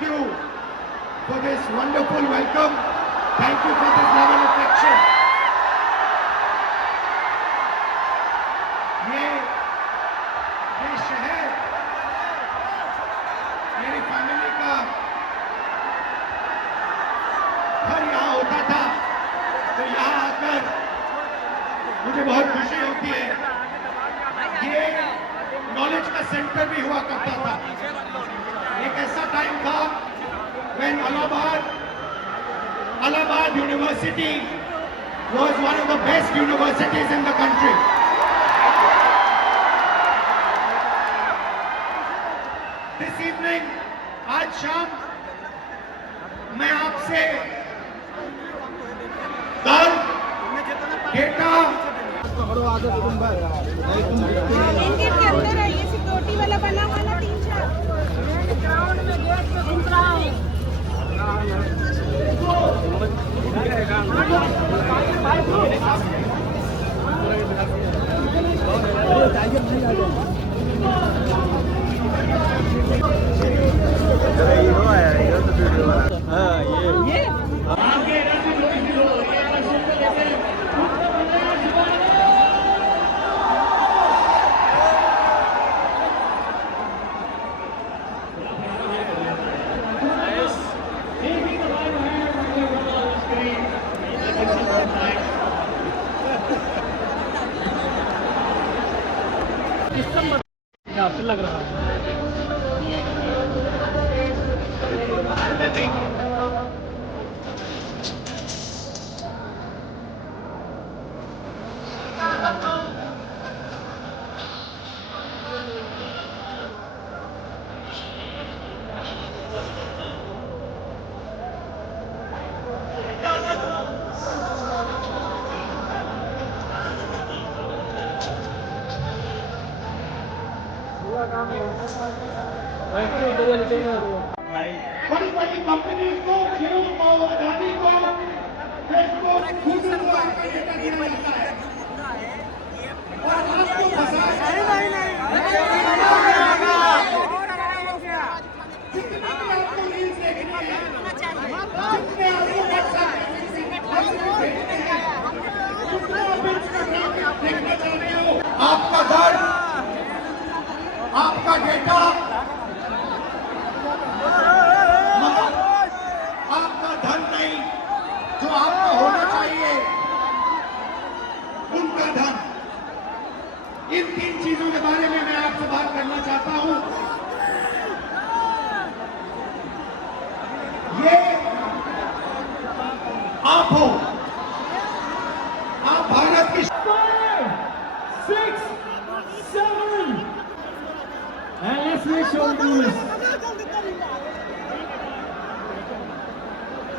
thank you for this wonderful welcome. Thank you for this love and affection. ये शहर मेरी family का घर यहाँ होता था, तो यहाँ आकर मुझे बहुत खुशी होती है। ये नॉलेज का सेंटर भी हुआ करता था। एक ऐसा टाइम था when Allahabad University was one of the best universities in the country. This evening, आज शाम मैं आपसे दर्द, डेटा ब्लैंकेट के अंदर है, ये सिक्योरिटी वाला बना हुआ ना 3-4 ग्राउंड में गेट पे घूम रहा है। आपसे लग रहा है बड़ी बड़ी कंपनी को, जियो को, अदानी को, फेसबुक, गूगल को आपका डेटा दिया जाता है और आपको जितनी भी आपको रील्स देखनी है, जितने आपको व्हाट्सएप देखने हैं, जितना आप इंस्टाग्राम देखना चाहते हो, आपका दर्द, आपका डेटा, मगर आपका धन नहीं, जो आपका होना चाहिए, उनका धन। इन 3 चीजों के बारे में मैं आपसे बात करना चाहता हूं। ये आप हो, आप भारत की 5, 6, 7 and let's make sure we do this.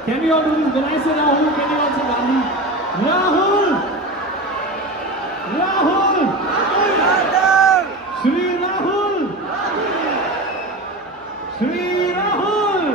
Can we all do this? When I say Rahul, can you all say Gandhi? Rahul! Rahul! Shri Rahul! Shri Rahul!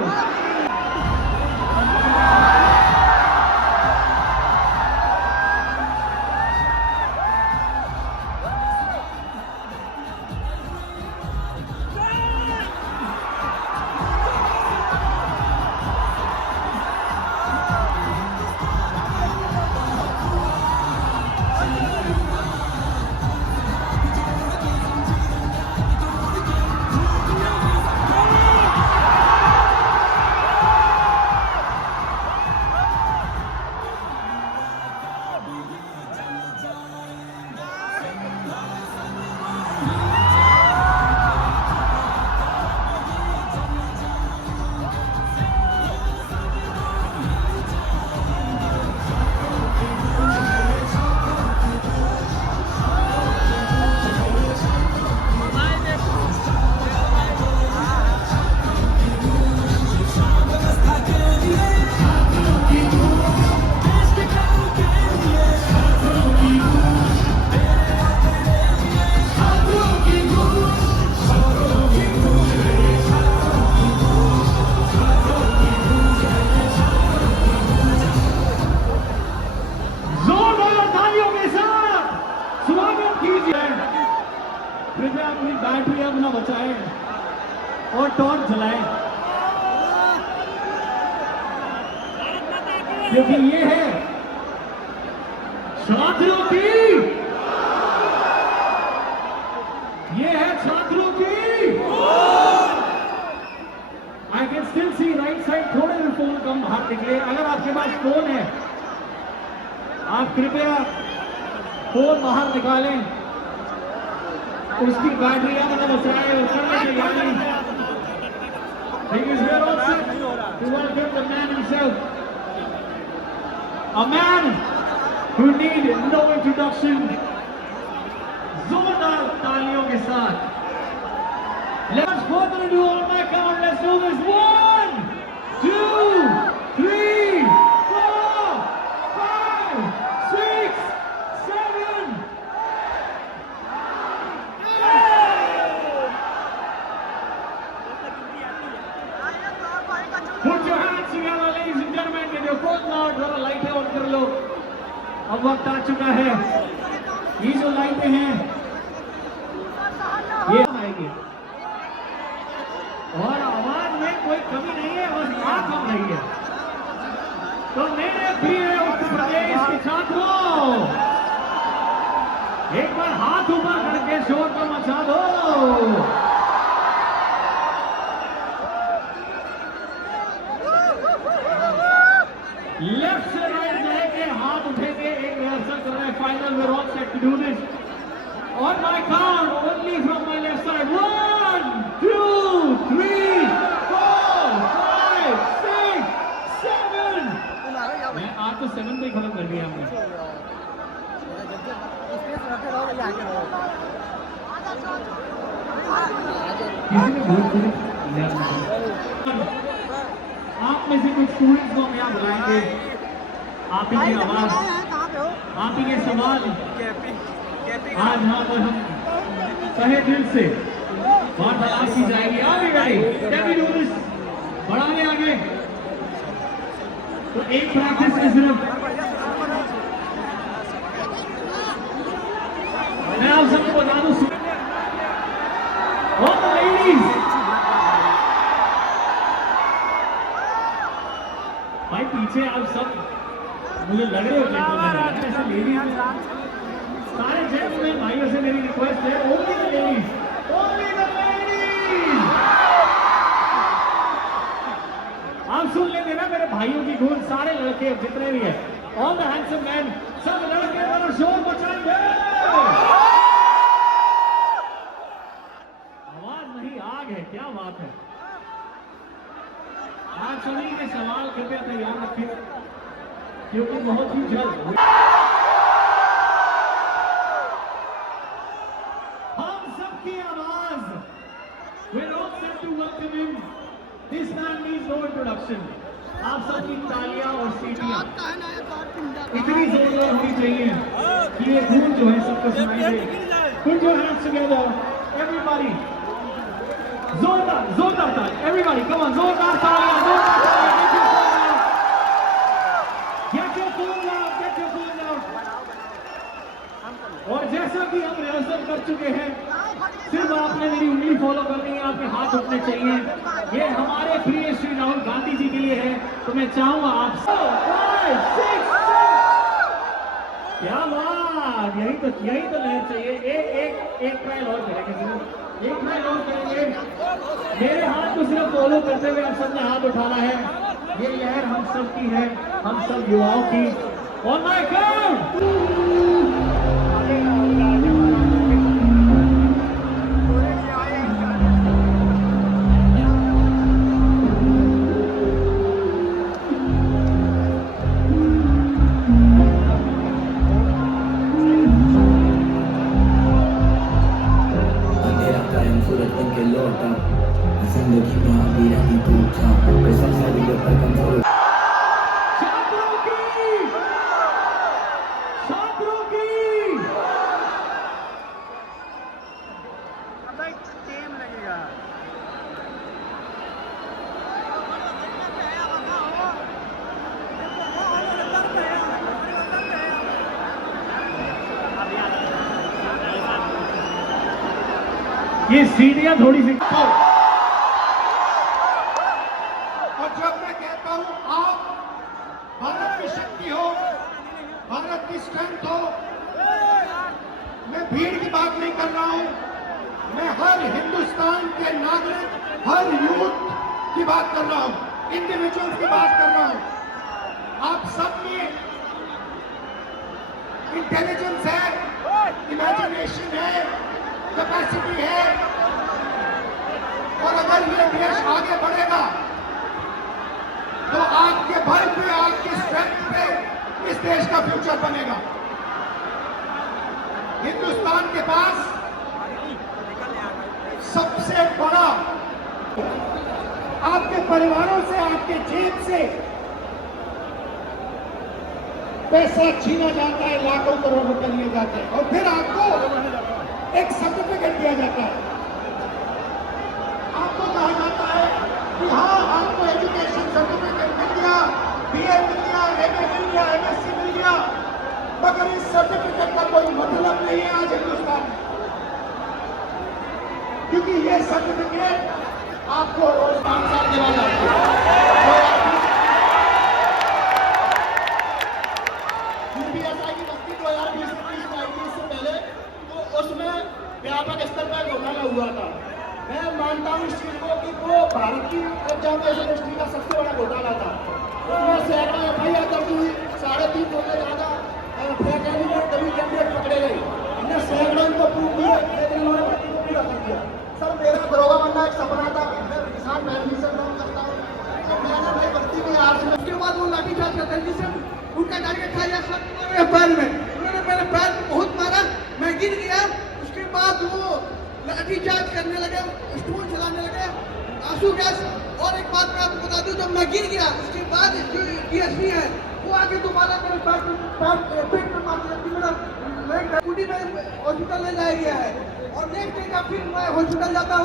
कृपया अपनी बैटरी अपना बचाएं और टॉर्च जलाएं। क्योंकि ये है छात्रों की, ये है छात्रों की। I can still see right side, थोड़े भी फोन कम बाहर निकले। अगर आपके पास फोन है, आप कृपया फोन बाहर निकालें, उसकी बैटरी मतलब उतराए। He is here also to welcome the man himself, a man who need no introduction. जोरदार तालियों के साथ, let's further ado on my count, let's do this. 1, 2, 3, 4, 5, 6, 7. Put your hands together, ladies and gentlemen. Get your phone out, जरा लाइटें on कर लो। अब वक्त आ चुका है, ये जो लाइटें हैं ये आएगी और आवाज में कोई कमी नहीं है, बस बात कम रही है। तो मेरे प्रिय उत्तर प्रदेश के छात्रों, एक बार हाथ ऊपर करके शोर को मचा दो। लेफ्ट से राइट जाएंगे, हाथ उठेंगे, एक रिहर्सल कर रहे हैं। Final we're all set to do this. On my count, only from my left side. 1, 2, 3, 4, 5, 6, 7. मैं आज तो 7 पे ही खत्म कर दिया हमने। किसी ने भोजपुरी आप में से कुछ स्टूडेंट्स को हम यहाँ बुलाएंगे। आप ही की आवाज, आप ही के सवाल आज यहाँ पर हम तहे दिल से वार्तालाप की जाएगी। आगे गाड़ी बढ़ाने आगे तो एक प्रैक्टिस में सिर्फ मैं आप सबको बता दूं, all the ladies, भाई पीछे आप सब मुझे लग रहे हो जेंटलमैन, ऐसे लेडीज सारे जेंटलमैन भाइयों से मेरी रिक्वेस्ट है, only the ladies, only the ladies. आप सुन लेते ना मेरे भाइयों की गूंज, सारे लड़के जितने भी हैं, ऑल द हैंडसम मैन, सब लड़के जरा शोर मचाएंगे। आवाज नहीं आग है, क्या बात है। आप सभी के सवाल कृपया तैयार रखें क्योंकि बहुत ही जल्द हम सबकी आवाज, we're all set to welcome him. This man needs no introduction. आप सबकी तालियां और सीटियां इतनी जोरदार होनी चाहिए कि ये गूंज जो है सबको सुनाई दे। Put your hands together, everybody. जोरदार जोरदार ताली, everybody, come on, जोरदार तालियां, जोरदार तालियां। Get your phone out, get your phone out. और जैसा कि हम रिहर्सल कर चुके हैं, सिर्फ आपने मेरी उंगली फॉलो करनी है, आपके हाथ उठने चाहिए। ये हमारे प्रिय श्री राहुल गांधी जी के लिए है, तो मैं चाहूंगा आप 5, 6, 7। क्या बात, यही तो लहर चाहिए। एक ट्रायल और करेंगे, एक ट्रायल और करेंगे। मेरे हाथ को सिर्फ फॉलो करते हुए आप सबने हाथ उठाना है। ये लहर हम सब की है, हम सब युवाओं की। ऑन माय काउंट, छात्रों की ये सीढ़ियां थोड़ी सी। और जब मैं कहता हूं आप, भारत के भीड़ की बात नहीं कर रहा हूं, मैं हर हिंदुस्तान के नागरिक, हर यूथ की बात कर रहा हूं, इंडिविजुअल्स की बात कर रहा हूं। आप सब में इंटेलिजेंस है, इमेजिनेशन है, कैपेसिटी है, और अगर ये देश आगे बढ़ेगा तो आपके बल पे, आपकी स्ट्रेंथ पे इस देश का फ्यूचर बनेगा। हिंदुस्तान के पास सबसे बड़ा आपके परिवारों से, आपके जेब से पैसा छीना जाता है, लाखों करोड़ रुपए लिए जाते हैं, और फिर आपको एक सर्टिफिकेट दिया जाता है। आपको कहा जाता है कि हाँ, आपको एजुकेशन सर्टिफिकेट मिल गया, बीए मिल गया, एमए मिल गया, एमएससी मिल गया, मगर इस सर्टिफिकेट का कोई मतलब नहीं है आज हिंदुस्तान में, क्योंकि ये सर्टिफिकेट आपको रोज 5 साल दिया जाता है। यूपीएसआई की भर्ती 2020-21 में आई थी, इससे पहले तो उसमें व्यापक स्तर पर घोटाला हुआ था। मैं मानता हूँ इस चीज को कि वो भारत की एग्जामिनेशन हिस्ट्री का सबसे बड़ा घोटाला था। उसमें सैकड़ों एफआईआर दर्ज हुई, 350 से ज्यादा कभी कैंडिडेट पकड़े गए, हमने सैकड़ों को प्रूव किया, लेकिन उन्होंने भर्ती को पूरा कर दिया। सर, मेरा दरोगा बनना एक सपना था, मैं किसान महल से काम करता हूँ, तो मैंने भाई भर्ती की आज में, उसके बाद वो लाठीचार्ज करते हैं, जिससे उनका टारगेट था या पैर में, उन्होंने मेरे पैर में बहुत मारा, मैं गिर गया। उसके बाद वो लाठीचार्ज करने लगे, स्टूल चलाने लगे, आंसू गैस। और एक बात मैं आपको बता दूं, जब मैं गिर गया उसके बाद जो डीएसपी है वो आके दोबारा मेरे पेट में मार दिया, मेरा लेग में हॉस्पिटल ले जाया गया है, और नेक्स्ट डे का फिर मैं हॉस्पिटल जाता हूँ।